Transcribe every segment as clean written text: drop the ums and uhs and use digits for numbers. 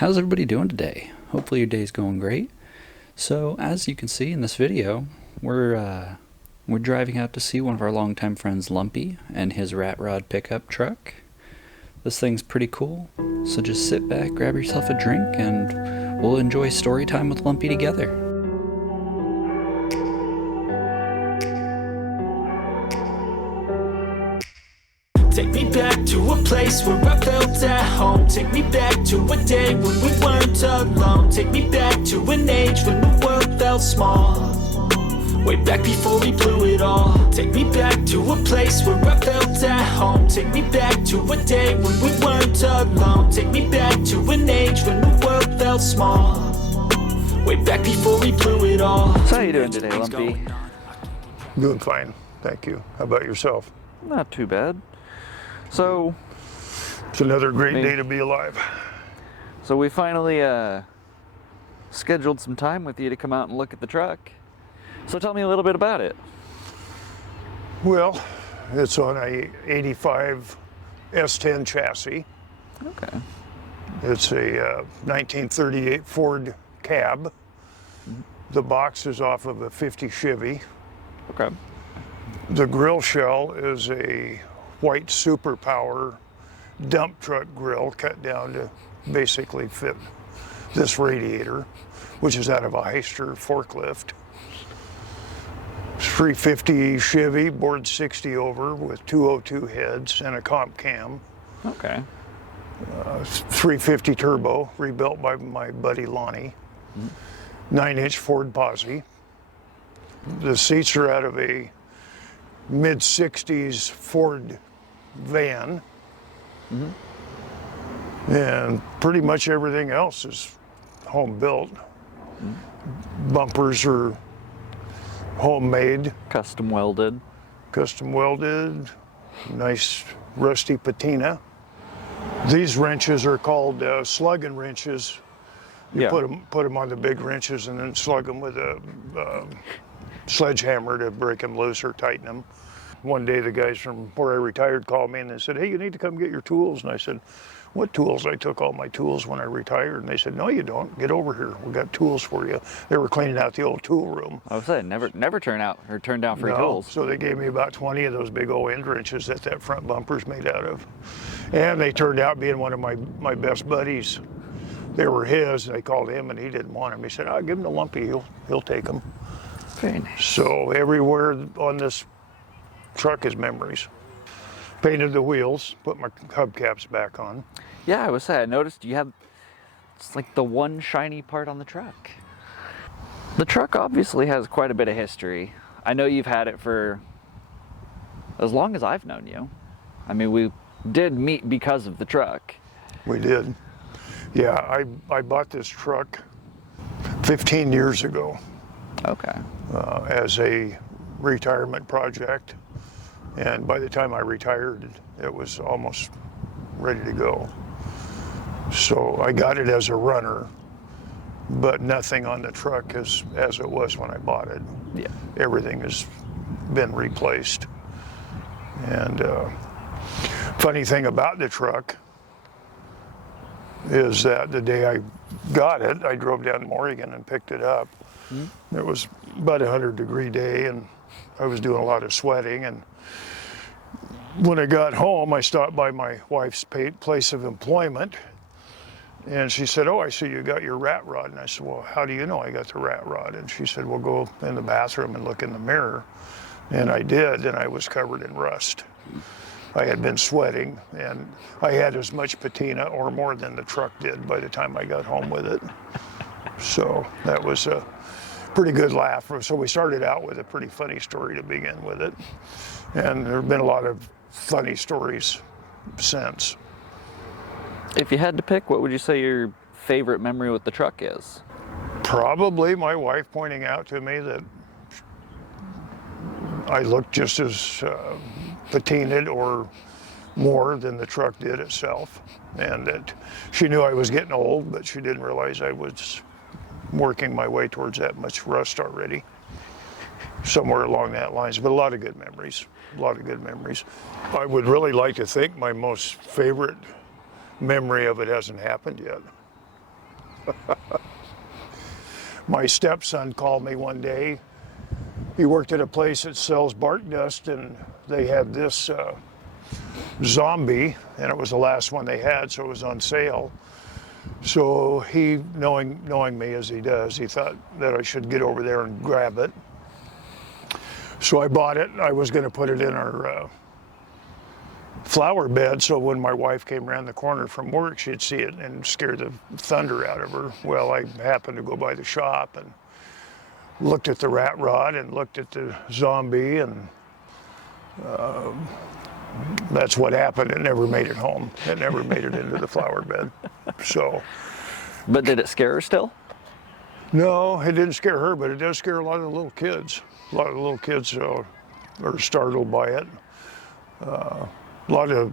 How's everybody doing today? Hopefully your day's going great. So as you can see in this video, we're driving out to see one of our longtime friends, Lumpy, and his RatRod pickup truck. This thing's pretty cool, so just sit back, grab yourself a drink, and we'll enjoy story time with Lumpy together. Take me back to a place where I felt at home. Take me back to a day when we weren't alone. Take me back to an age when the world felt small. Way back before we blew it all. Take me back to a place where I felt at home. Take me back to a day when we weren't alone. Take me back to an age when the world felt small. Way back before we blew it all. So how you doing today, Lumpy? Doing fine, thank you. How about yourself? Not too bad. So, it's another great day to be alive. So we finally scheduled some time with you to come out and look at the truck. So tell me a little bit about it. Well, it's on a 85 S10 chassis. Okay. It's a 1938 Ford cab. The box is off of a 50 Chevy. Okay. The grill shell is a white superpower dump truck grill cut down to basically fit this radiator, which is out of a Heister forklift. 350 Chevy, bored 60 over with 202 heads and a comp cam. Okay. 350 turbo, rebuilt by my buddy Lonnie. 9-inch Ford Posse. The seats are out of a mid-60s Ford van. And pretty much everything else is home built. Bumpers are homemade. Custom welded. Custom welded, nice rusty patina. These wrenches are called slugging wrenches. You put them on the big wrenches and then slug them with a sledgehammer to break them loose or tighten them. One day the guys from where I retired called me and they said, "Hey, you need to come get your tools." And I said, "What tools?" I took all my tools when I retired. And they said, "No, you don't. Get over here. We got tools for you." They were cleaning out the old tool room. I was saying, never turn down free tools. So they gave me about 20 of those big old end wrenches that front bumper's made out of. And they turned out being one of my best buddies. They were his, and they called him and he didn't want them. He said, "I'll give them to Lumpy, he'll take them." Very nice. So everywhere on this truck is memories. Painted the wheels, put my hubcaps back on. Yeah, I was saying, I noticed you have, it's like the one shiny part on the truck. The truck obviously has quite a bit of history. I know you've had it for as long as I've known you. I mean, we did meet because of the truck. We did. Yeah, I bought this truck 15 years ago. Okay. As a retirement project. And by the time I retired, it was almost ready to go. So I got it as a runner, but nothing on the truck as it was when I bought it. Yeah. Everything has been replaced. And funny thing about the truck is that the day I got it, I drove down to Morgan and picked it up. It was about 100-degree day and I was doing a lot of sweating, and when I got home, I stopped by my wife's place of employment, and she said, "Oh, I see you got your RatRod." And I said, "Well, how do you know I got the RatRod?" And she said, "Well, go in the bathroom and look in the mirror." And I did, and I was covered in rust. I had been sweating, and I had as much patina or more than the truck did by the time I got home with it. So that was a pretty good laugh. So we started out with a pretty funny story to begin with it. And there have been a lot of funny stories since. If you had to pick, what would you say your favorite memory with the truck is? Probably my wife pointing out to me that I looked just as patinaed or more than the truck did itself. And that she knew I was getting old, but she didn't realize I was working my way towards that much rust already. Somewhere along that lines, but a lot of good memories. I would really like to think my most favorite memory of it hasn't happened yet. My stepson called me one day. He worked at a place that sells bark dust, and they had this zombie, and it was the last one they had, so it was on sale. So he, knowing me as he does, he thought that I should get over there and grab it. So I bought it. I was going to put it in our flower bed, so when my wife came around the corner from work, she'd see it and scare the thunder out of her. Well, I happened to go by the shop and looked at the rat rod and looked at the zombie, and that's what happened. It never made it home. It never made it into the flower bed. So. But did it scare her still? No, it didn't scare her, but it does scare a lot of the little kids. A lot of the little kids are startled by it. A lot of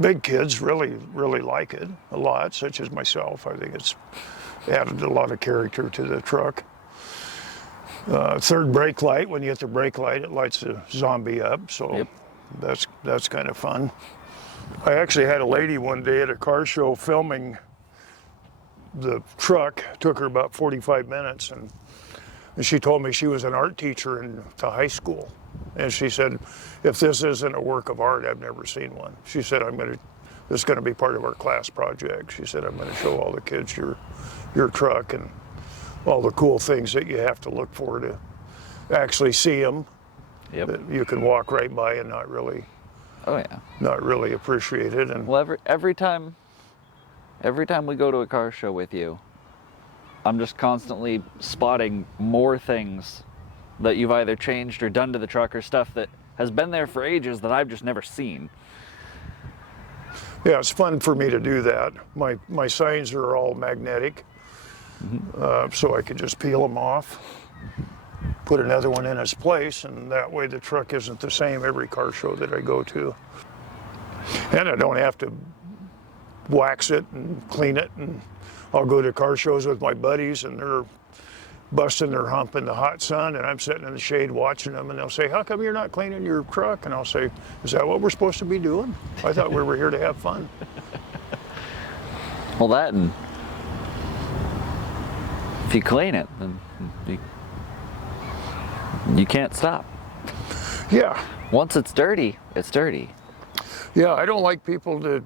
big kids really like it a lot, such as myself. I think it's added a lot of character to the truck. Third brake light, when you hit the brake light, it lights the zombie up, so Yep. that's kind of fun. I actually had a lady one day at a car show filming the truck. Took her about 45 minutes, and she told me she was an art teacher in the high school. And she said, if this isn't a work of art, I've never seen one. She said, this is going to be part of our class project. She said, I'm going to show all the kids your truck and all the cool things that you have to look for to actually see them. Yep. That you can walk right by and not really Oh yeah. appreciate it. And Well, every time we go to a car show with you, I'm just constantly spotting more things that you've either changed or done to the truck, or stuff that has been there for ages that I've just never seen. yeah, it's fun for me to do that. My signs are all magnetic, so I could just peel them off, put another one in its place, and that way the truck isn't the same every car show that I go to. And I don't have to wax it and clean it. And I'll go to car shows with my buddies, and they're busting their hump in the hot sun, and I'm sitting in the shade watching them, and they'll say, how come you're not cleaning your truck? And I'll say, is that what we're supposed to be doing? I thought we were here to have fun. Well, that, and if you clean it, then you can't stop. Yeah. Once it's dirty, it's dirty. Yeah, I don't like people to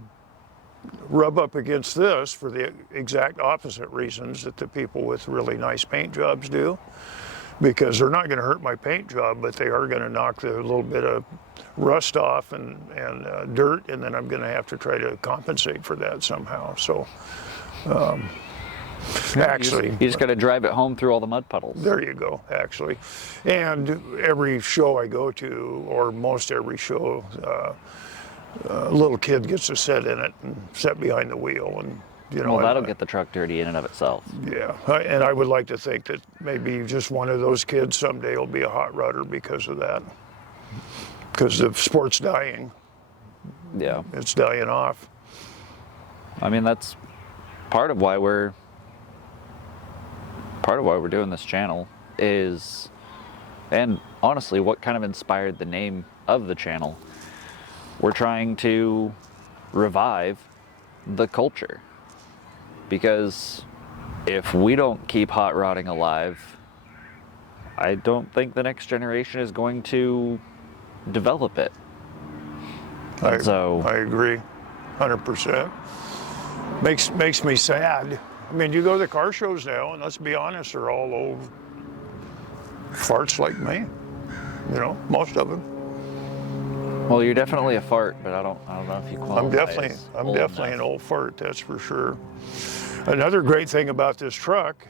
rub up against this for the exact opposite reasons that the people with really nice paint jobs do, because they're not going to hurt my paint job, but they are going to knock the little bit of rust off and dirt, and then I'm going to have to try to compensate for that somehow. So actually, you just got to drive it home through all the mud puddles. there you go, actually. And every show I go to, or most every show, a little kid gets to sit in it and sit behind the wheel, and Well, that'll get the truck dirty in and of itself. Yeah, and I would like to think that maybe just one of those kids someday will be a hot rodder because of that. Because the sport's dying. Yeah. It's dying off. I mean, that's part of why we're doing this channel is, and honestly, what kind of inspired the name of the channel. We're trying to revive the culture, because if we don't keep hot rodding alive, I don't think the next generation is going to develop it. I agree, 100%. Makes me sad. I mean, you go to the car shows now, and let's be honest, they're all old farts like me. Most of them. Well, you're definitely a fart, but I don't know if you qualify. I'm definitely an old fart, that's for sure. Another great thing about this truck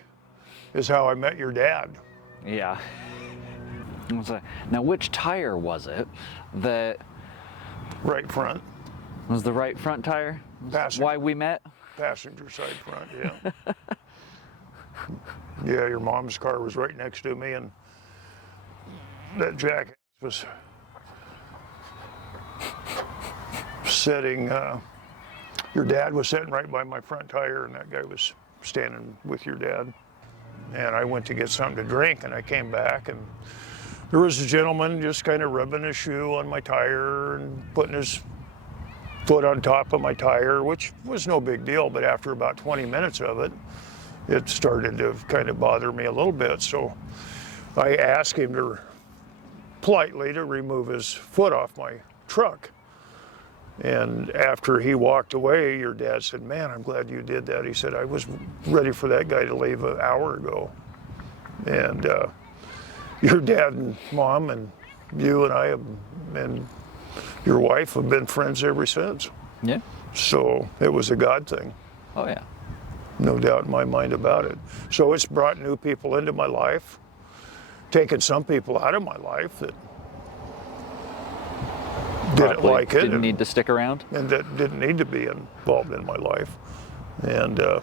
is how I met your dad. Yeah. Now, which tire was it that Right front. was the right front tire? Passenger. Why we met? Passenger side front, yeah. Yeah, your mom's car was right next to me, and that jackass was sitting, your dad was sitting right by my front tire, and that guy was standing with your dad. And I went to get something to drink, and I came back, and there was a gentleman just kind of rubbing his shoe on my tire and putting his foot on top of my tire, which was no big deal, but after about 20 minutes of it, it started to kind of bother me a little bit. So I asked him to politely to remove his foot off my truck. And after he walked away, your dad said, "Man, I'm glad you did that." He said, "I was ready for that guy to leave an hour ago." And your dad and mom and you and I and your wife have been friends ever since. Yeah. So it was a God thing. Oh yeah. No doubt in my mind about it. So it's brought new people into my life, taken some people out of my life that didn't like it. Didn't need to stick around. And that didn't need to be involved in my life. And I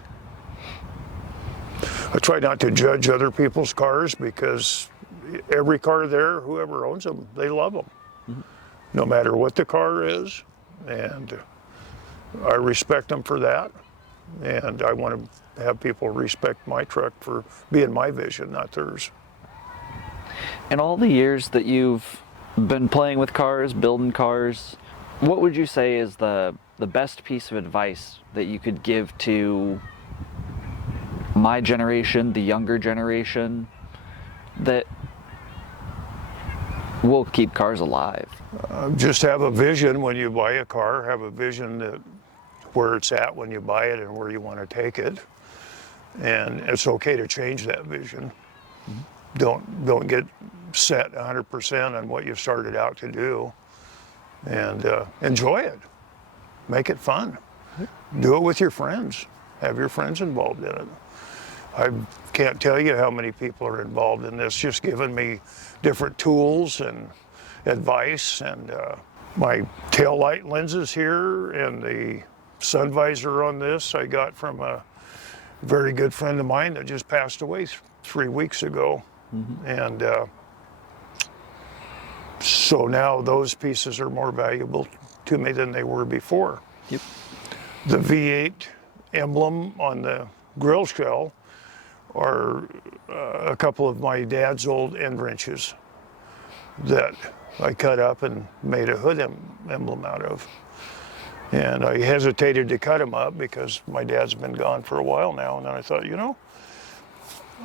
try not to judge other people's cars because every car there, whoever owns them, they love them. Mm-hmm. No matter what the car is. And I respect them for that. And I want to have people respect my truck for being my vision, not theirs. In all the years that you've been playing with cars, building cars, what would you say is the best piece of advice that you could give to my generation, the younger generation, that will keep cars alive? Just have a vision when you buy a car. Have a vision that where it's at when you buy it and where you want to take it. And it's okay to change that vision. Mm-hmm. Don't get set 100% on what you started out to do. And enjoy it. Make it fun. Do it with your friends. Have your friends involved in it. I can't tell you how many people are involved in this, just giving me different tools and advice. And my tail light lenses here and the sun visor on this I got from a very good friend of mine that just passed away 3 weeks ago. Mm-hmm. And so now those pieces are more valuable to me than they were before. Yep. The V8 emblem on the grill shell are a couple of my dad's old end wrenches that I cut up and made a hood emblem out of. And I hesitated to cut them up because my dad's been gone for a while now. And then I thought,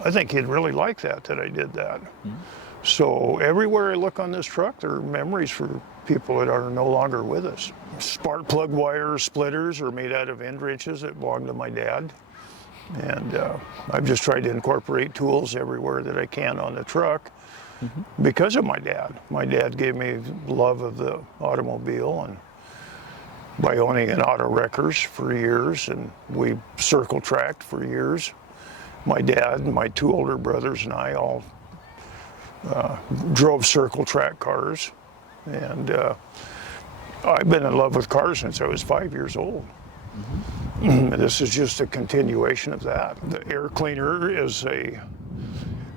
I think he'd really like that I did that. Mm-hmm. So everywhere I look on this truck, there are memories for people that are no longer with us. Spark plug wire splitters are made out of end wrenches that belong to my dad. And I've just tried to incorporate tools everywhere that I can on the truck. Mm-hmm. Because of my dad. My dad gave me love of the automobile, and by owning an auto wreckers for years, and we circle tracked for years. My dad and my two older brothers and I all drove circle track cars, and I've been in love with cars since I was 5 years old. Mm-hmm. This is just a continuation of that. The air cleaner is a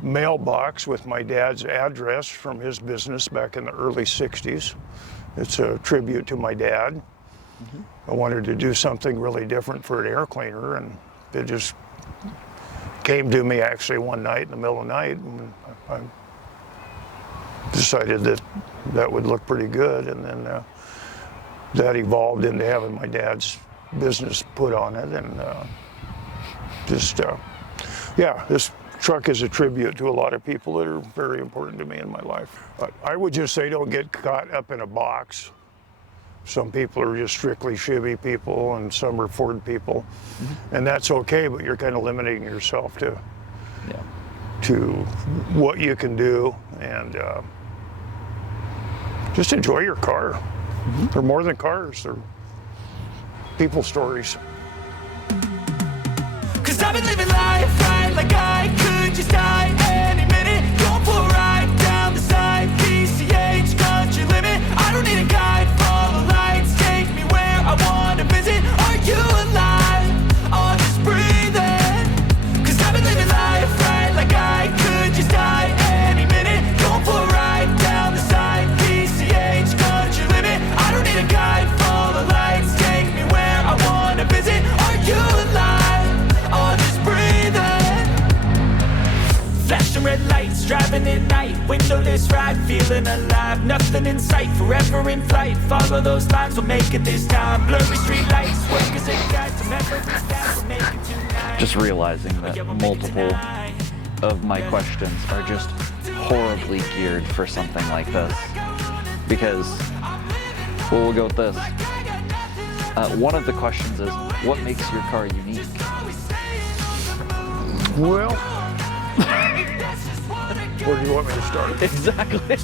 mailbox with my dad's address from his business back in the early 60s. It's a tribute to my dad. Mm-hmm. I wanted to do something really different for an air cleaner, and it just came to me actually one night in the middle of the night, and I decided that would look pretty good, and then that evolved into having my dad's business put on it, and this truck is a tribute to a lot of people that are very important to me in my life. I would just say don't get caught up in a box. Some people are just strictly Chevy people, and some are Ford people, mm-hmm. and that's okay, but you're kind of limiting yourself to what you can do, and just enjoy your car. Mm-hmm. They're more than cars, they're people stories. 'Cause I've been living life right like I could just die any minute. Going for a ride down the side, PCH country limit. I don't need a guide, follow lights, take me where I want to visit. Are you alive? Or just breathing? 'Cause I've been living life right like I could just die any minute. Going for a ride down the side, PCH country limit. I don't need a guide, follow lights, take me where I want to visit. Are you alive? Or just breathing? Flashing red lights, driving at night, windowless ride, feeling alive. Nothing in sight, forever in flight. Follow those lines, we'll make it this time. Blurry street lights, work as a guide to memories that we'll make it tonight. Just realizing that multiple of my questions are just horribly geared for something like this. Because, well, we'll go with this. One of the questions is, what makes your car unique? Well, where do you want me to start? Exactly.